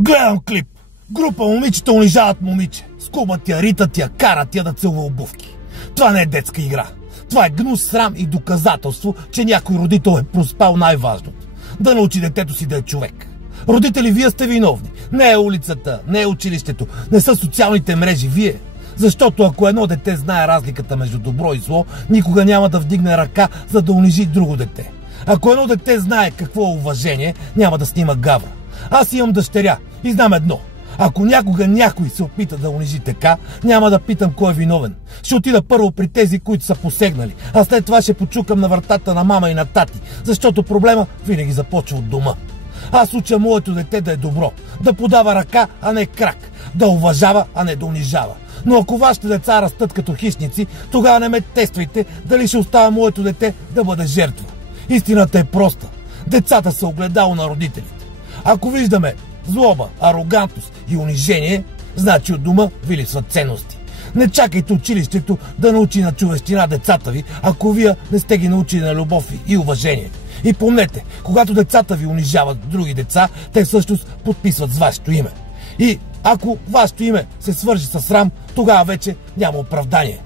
Гледам клип. Група момичета унижават момиче. Скубат я, ритат я, карат я да целува обувки. Това не е детска игра. Това е гнус, срам и доказателство, че някой родител е проспал най-важното. Да научи детето си да е човек. Родители, вие сте виновни. Не е улицата, не е училището, не са социалните мрежи, вие. Защото ако едно дете знае разликата между добро и зло, никога няма да вдигне ръка, за да унижи друго дете. Ако едно дете знае какво е уважение, няма да снима гавра. Аз имам дъщеря и знам едно. Ако някога някой се опита да унижи така, няма да питам кой е виновен. Ще отида първо при тези, които са посегнали, а след това ще почукам на вратата на мама и на тати, защото проблема винаги започва от дома. Аз уча моето дете да е добро, да подава ръка, а не крак, да уважава, а не да унижава. Но ако вашите деца растат като хищници, тогава не ме тествайте дали ще остава моето дете да бъде жертва. Истината е проста. Децата са огледало на родителите. Ако виждаме злоба, арогантност и унижение, значи от дома ви липсват ценности. Не чакайте училището да научи на човещина децата ви, ако вие не сте ги научили на любов и уважение. И помнете, когато децата ви унижават други деца, те всъщност подписват с вашето име. И ако вашето име се свържи с срам, тогава вече няма оправдание.